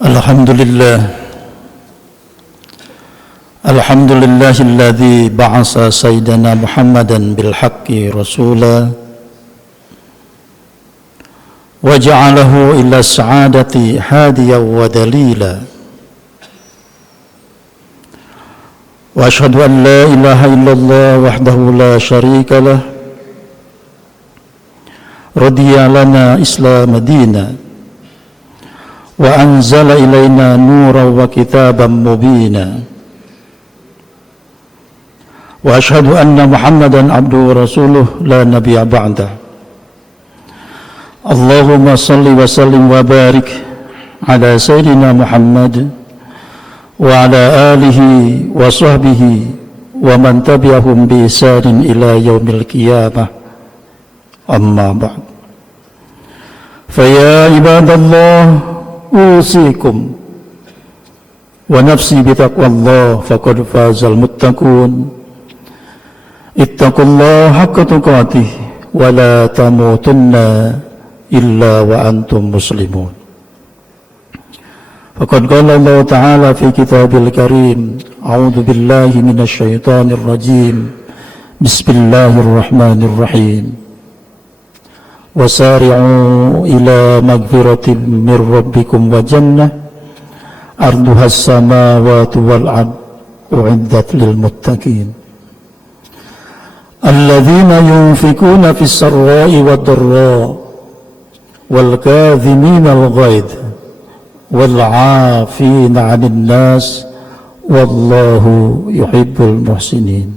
Alhamdulillahilladzi ba'asa sayyidana Muhammadan bil haqqi rasula wa ja'alahu ila sa'adati hadiyan wa dalila wa ashhadu an la ilaha illallah wahdahu la syarika lah radiya lana islam dina wa anzala ilaina nuran wa kitaban mubina wa ashhadu anna Muhammadan abduhu wa rasuluh la nabiyya ba'dah. Allahumma salli wa sallim wa barik ala sayyidina Muhammad wa ala alihi wa sahbihi wa man tabi'ahum bi ihsanin ila yaumil qiyamah. Amma ba'd. Fa ya ibadallah usikum wa nafsi bitaqwallah faqad fazal muttaqun. Ittaqullaha haqqa tuqatih wa la tamutunna illa wa antum muslimun. Faqad qala Allah Ta'ala fi kitabil karim, a'udzu billahi minasy syaithanir rajim. Bismillahirrahmanirrahim. Wasari'u ila magfiratin min rabbikum wa jannah arduhas samawati wal ard u'iddat lil muttaqin alladzina yunfikuna fis sarra'i wad dharra wal kadhimina al ghaidh wal 'afina 'anil nas wallahu yuhibbul muhsinin.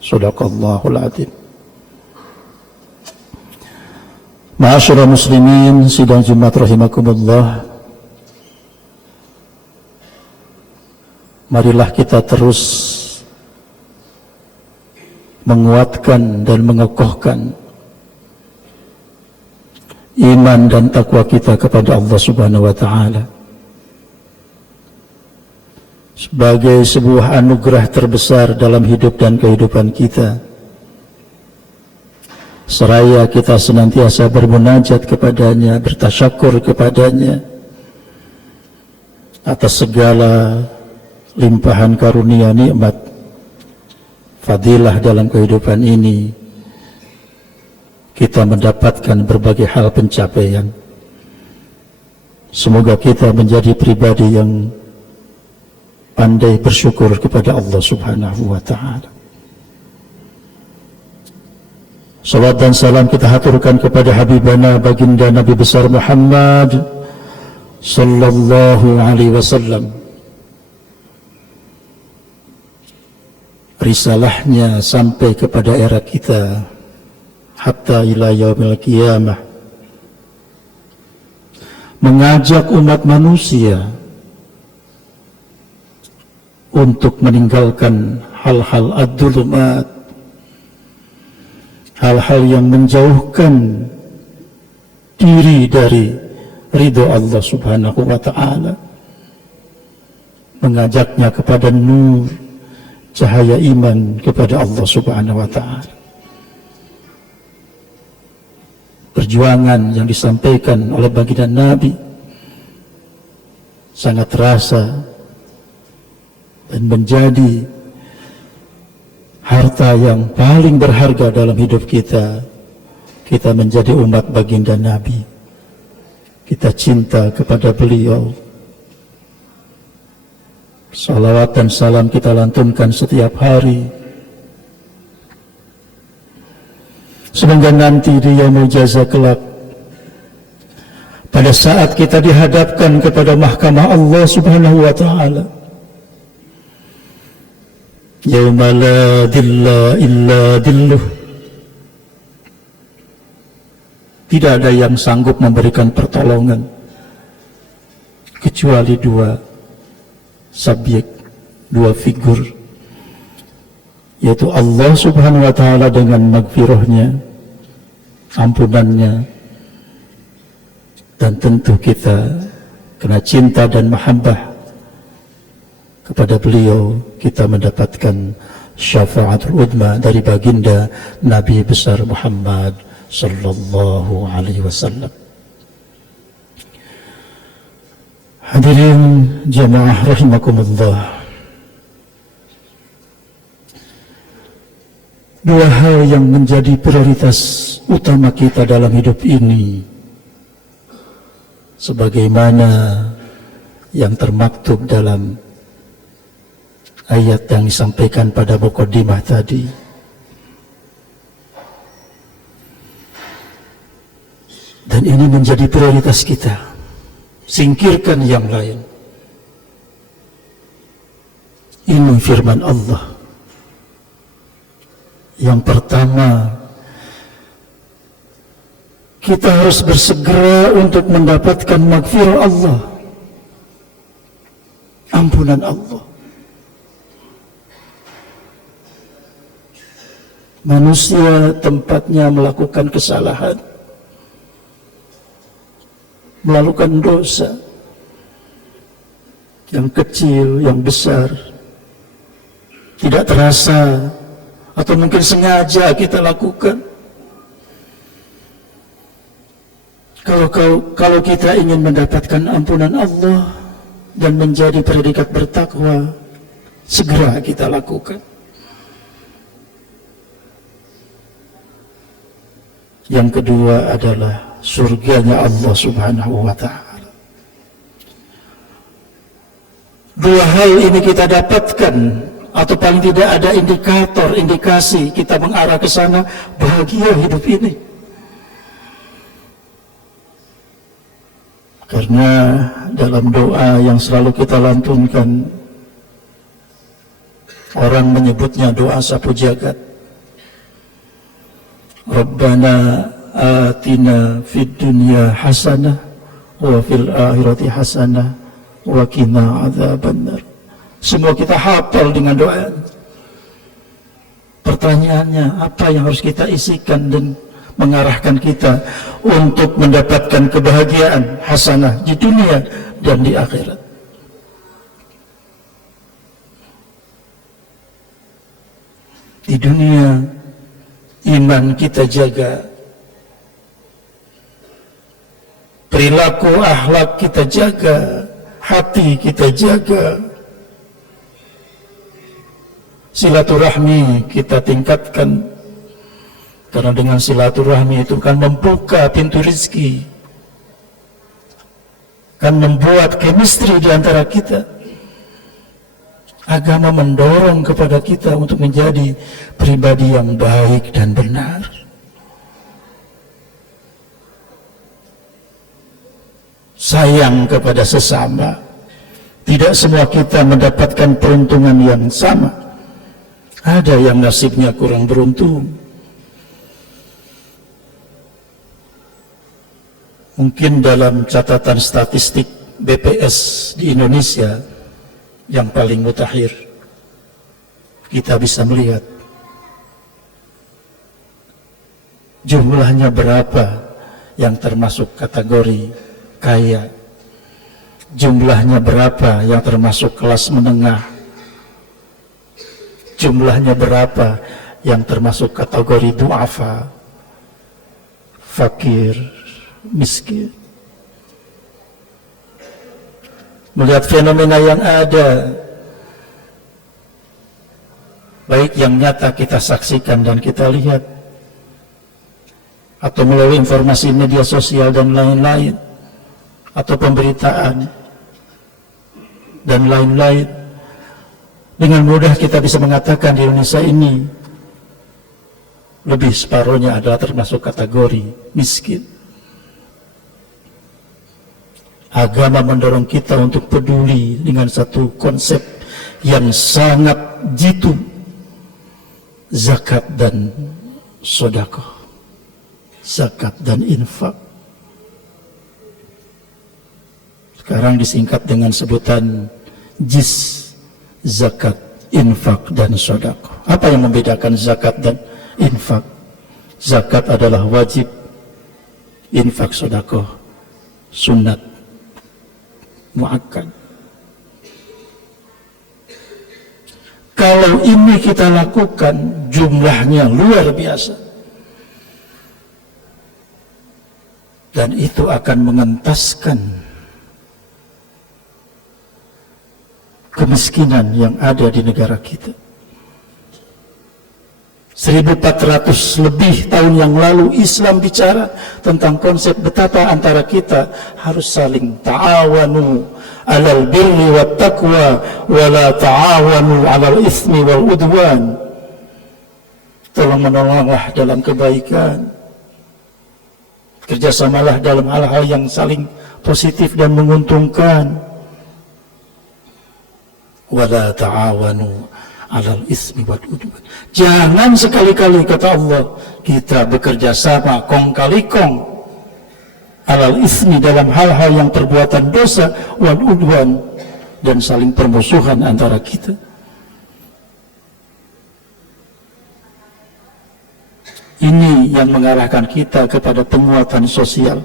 Shadaqallahul 'adzim. Ma'asyiral muslimin sidang Jumat rahimakumullah. Marilah kita terus menguatkan dan mengokohkan iman dan takwa kita kepada Allah Subhanahu wa Ta'ala sebagai sebuah anugerah terbesar dalam hidup dan kehidupan kita. Seraya kita senantiasa bermunajat kepadanya, bertasyakur kepadanya atas segala limpahan karunia nikmat fadilah dalam kehidupan ini, kita mendapatkan berbagai hal pencapaian. Semoga kita menjadi pribadi yang pandai bersyukur kepada Allah Subhanahu wa Ta'ala. Salawat dan salam kita haturkan kepada Habibana baginda Nabi besar Muhammad sallallahu alaihi wasallam. Risalahnya sampai kepada era kita hatta ila yaumil qiyamah, mengajak umat manusia untuk meninggalkan hal-hal ad-dhulumat, hal-hal yang menjauhkan diri dari ridho Allah Subhanahu wa Ta'ala, mengajaknya kepada nur, cahaya iman kepada Allah Subhanahu wa Ta'ala. Perjuangan yang disampaikan oleh baginda Nabi sangat terasa dan menjadi harta yang paling berharga dalam hidup kita. Kita menjadi umat baginda Nabi, kita cinta kepada beliau. Salawat dan salam kita lantunkan setiap hari, semoga nanti di yaumul jaza kelak, pada saat kita dihadapkan kepada mahkamah Allah Subhanahu wa Ta'ala, yauma la dhilla illa dhilluh, tidak ada yang sanggup memberikan pertolongan kecuali dua subjek, dua figur, yaitu Allah Subhanahu wa Ta'ala dengan magfirahnya, ampunannya, dan tentu kita karena cinta dan mahabbah kepada beliau, kita mendapatkan syafaatul udma dari baginda Nabi besar Muhammad sallallahu alaihi wasallam. Hadirin jamaah rahimakumullah. Dua hal yang menjadi prioritas utama kita dalam hidup ini, sebagaimana yang termaktub dalam ayat yang disampaikan pada muqaddimah tadi. Dan ini menjadi prioritas kita. Singkirkan yang lain. Ini firman Allah. Yang pertama, kita harus bersegera untuk mendapatkan maghfirah Allah, ampunan Allah. Manusia tempatnya melakukan kesalahan, melakukan dosa, yang kecil, yang besar, tidak terasa, atau mungkin sengaja kita lakukan. Kalau kita ingin mendapatkan ampunan Allah dan menjadi predikat bertakwa, segera kita lakukan. Yang kedua adalah surganya Allah Subhanahu wa ta'ala. Dua hal ini kita dapatkan, atau paling tidak ada indikator, indikasi kita mengarah ke sana, bahagia hidup ini. Karena dalam doa yang selalu kita lantunkan, orang menyebutnya doa sapu jagat. Rabbana atina fid dunya hasanah wa fil akhirati hasanah wa qina adzabannar. Semua kita hafal dengan doa. Pertanyaannya, apa yang harus kita isikan dan mengarahkan kita untuk mendapatkan kebahagiaan hasanah di dunia dan di akhirat? Di dunia, iman kita jaga, perilaku akhlak kita jaga, hati kita jaga, silaturahmi kita tingkatkan, karena dengan silaturahmi itu kan membuka pintu rezeki, kan membuat chemistry di antara kita. Agama mendorong kepada kita untuk menjadi pribadi yang baik dan benar. Sayang kepada sesama. Tidak semua kita mendapatkan peruntungan yang sama. Ada yang nasibnya kurang beruntung. Mungkin dalam catatan statistik BPS di Indonesia yang paling mutakhir, kita bisa melihat jumlahnya berapa yang termasuk kategori kaya, jumlahnya berapa yang termasuk kelas menengah, jumlahnya berapa yang termasuk kategori du'afa, fakir, miskin. Melihat fenomena yang ada, baik yang nyata kita saksikan dan kita lihat, atau melalui informasi media sosial dan lain-lain, atau pemberitaan dan lain-lain, dengan mudah kita bisa mengatakan di Indonesia ini lebih separuhnya adalah termasuk kategori miskin. Agama mendorong kita untuk peduli dengan satu konsep yang sangat jitu, zakat dan sedekah, zakat dan infak. Sekarang disingkat dengan sebutan JIS, zakat, infak, dan sedekah. Apa yang membedakan zakat dan infak? Zakat adalah wajib, infak sedekah sunat, muakkad. Kalau ini kita lakukan, jumlahnya luar biasa, dan itu akan mengentaskan kemiskinan yang ada di negara kita. 1400 lebih tahun yang lalu Islam bicara tentang konsep betapa antara kita harus saling ta'awanu 'alal birri wat taqwa wa la ta'awanu 'alal itsmi wal udwan. Tolong menolonglah dalam kebaikan, kerjasamalah dalam hal-hal yang saling positif dan menguntungkan. Wa la ta'awanu 'alal itsmi wal udwan. Jangan sekali-kali, kata Allah, kita bekerja sama kong kali kong alal itsmi, dalam hal-hal yang perbuatan dosa, wal udwan, dan saling permusuhan antara kita. Ini yang mengarahkan kita kepada penguatan sosial.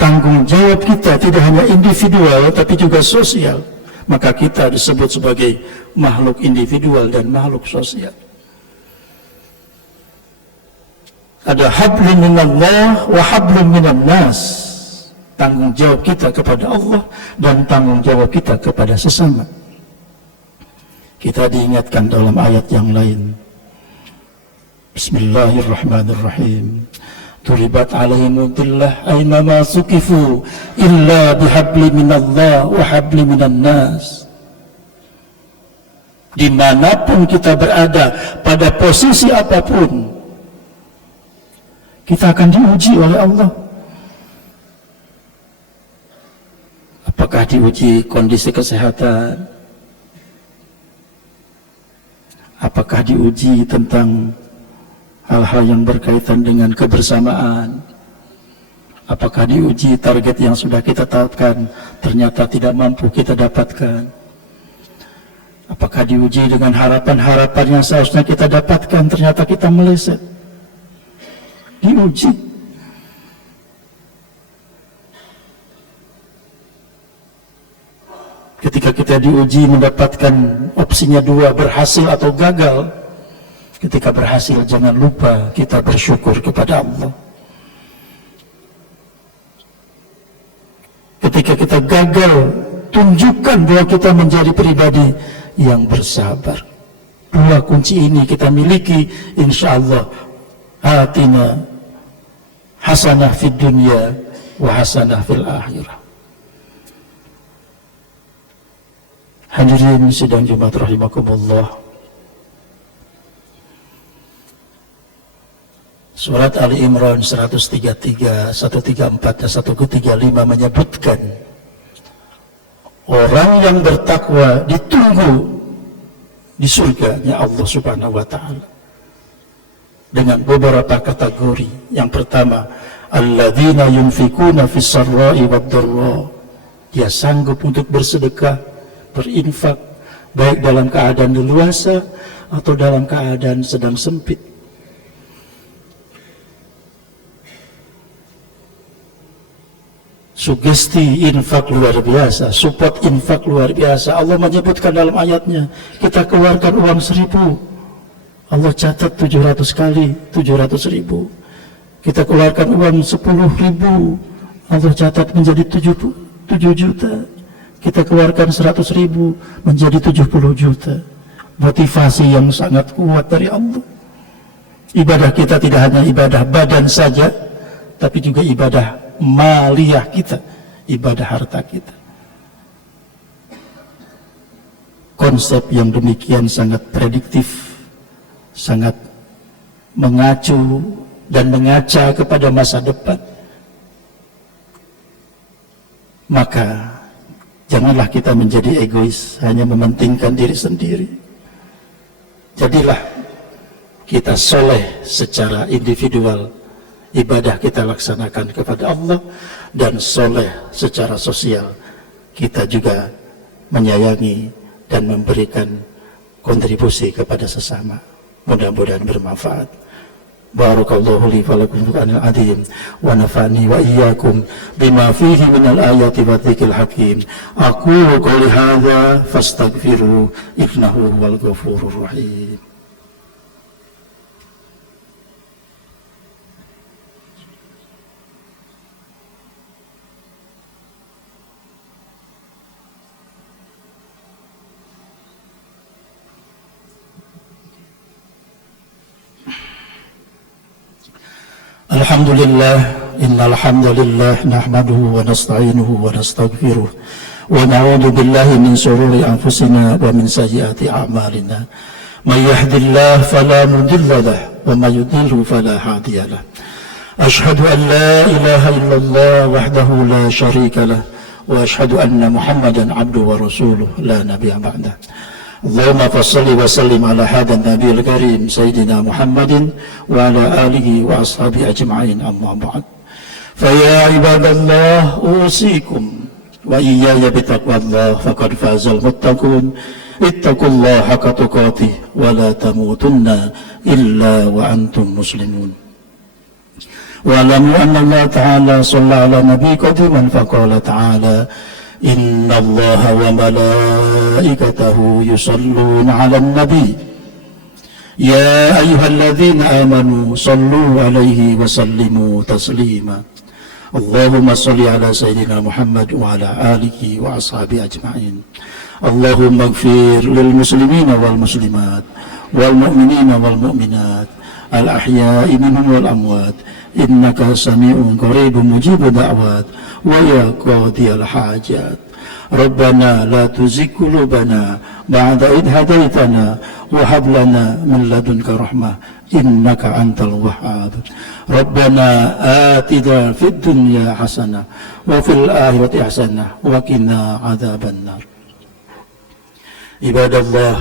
Tanggung jawab kita tidak hanya individual tapi juga sosial. Maka kita disebut sebagai makhluk individual dan makhluk sosial. Ada hablum minallah wa hablum minan nas. Tanggung jawab kita kepada Allah dan tanggung jawab kita kepada sesama. Kita diingatkan dalam ayat yang lain. Bismillahirrahmanirrahim. Turibat alaihimud dillah aynama sukifu illa bihabli minallah wa habli minan nas. Dimanapun kita berada, pada posisi apapun, kita akan diuji oleh Allah. Apakah diuji kondisi kesehatan? Apakah diuji tentang hal-hal yang berkaitan dengan kebersamaan? Apakah diuji target yang sudah kita tetapkan ternyata tidak mampu kita dapatkan? Apakah diuji dengan harapan-harapan yang seharusnya kita dapatkan ternyata kita meleset? Diuji. Ketika kita diuji mendapatkan opsinya 2, berhasil atau gagal. Ketika berhasil, jangan lupa kita bersyukur kepada Allah. Ketika kita gagal, tunjukkan bahwa kita menjadi pribadi yang bersabar. 2 kunci ini kita miliki, insya Allah. Atina hasanah fid dunya wa hasanah fil akhirah. Hadirin sidang Jumat rahimakumullah. Surat Ali Imran 133, 134 dan 135 menyebutkan orang yang bertakwa ditunggu di surganya Allah Subhanahu wa taala dengan beberapa kategori. Yang pertama, alladzina yunfikuna fis sarra'i wad dharra. Dia sanggup untuk bersedekah, berinfak, baik dalam keadaan leluasa atau dalam keadaan sedang sempit. Sugesti infak luar biasa, support infak luar biasa. Allah menyebutkan dalam ayatnya, kita keluarkan uang 1000, Allah catat 700 kali 700.000. Kita keluarkan uang 10.000, Allah catat menjadi 7 juta. Kita keluarkan 100.000 menjadi 70 juta. Motivasi yang sangat kuat dari Allah. Ibadah kita tidak hanya ibadah badan saja, tapi juga ibadah maliyah kita, ibadah harta kita. Konsep yang demikian sangat prediktif, sangat mengacu dan mengaca kepada masa depan. Maka janganlah kita menjadi egois, hanya mementingkan diri sendiri. Jadilah kita soleh secara individual, ibadah kita laksanakan kepada Allah, dan soleh secara sosial, kita juga menyayangi dan memberikan kontribusi kepada sesama. Mudah-mudahan bermanfaat. Barakallahu li wa lakum fil Qur'anil azim wa nafa'ani wa iyyakum bima fihi minal ayati wa dzikril hakim. Aqulu qouli hadza fastaghfiru innahu huwal ghafurur rahim. Alhamdulillah, innal hamdalillah nahmaduhu wa nasta'inuhu wa nastaghfiruh wa na'udzu billahi min shururi anfusina wa min sayyiati a'malina. May yahdihillahu fala mudilla lahu wa may yudlil fala hadiya lahu. Ashhadu an la ilaha illallah wahdahu la syarika lahu wa ashhadu anna Muhammadan abduhu wa rasuluh la nabiyya ba'dah. Allahumma fassalli wa sallim ala hadan nabiyil karim sayyidina Muhammadin wa ala alihi wa ashabihi ajma'in, amma ba'd. Fa ya ibadallah usikum wa iyaya bitaqwallah faqad fazal muttaqun. Ittaqullaha haqqa tuqatih wa la tamutunna illa wa antum muslimun. Wa alamu anna Allah ta'ala shalla ala nabi qadiman faqala ta'ala inna allaha wa malaikatahu yusalluna ala nabi ya ayyuhalladzina amanu sallu alaihi wa sallimu taslima. Allahumma salli ala sayyidina Muhammad wa ala alihi wa ashabihi ajma'in. Allahumma ighfir lil muslimina wal muslimat wal mu'minina wal mu'minat al ahya'i minhum wal amwat innaka sami'un qaribun mujibud da'wat wa ya qadiyal hajat. Rabbana la tuzigh qulubana ba'da idh hadaitana wa hab lana min ladunka rahmah innaka antal wahhab. Rabbana atina fid dunya hasanah wa fil akhirati hasanah wa qina adzabannar. Ibadallah,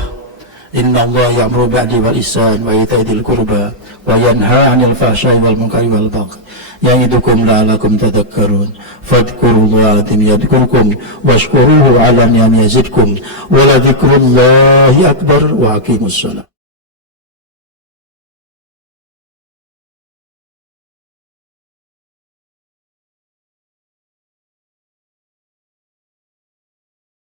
inna Allah ya'muru bil 'adli wal ihsan wa ita'i dzil qurba wa yanha 'anil fahsya'i wal munkari wal baghi ya'idukum la'allakum tadhakkarun. Fadhkurullaha yadhkurkum washkuruhu 'ala ni'amihi yazidkum wa la dzikrullahi akbar wa aqimus shalah.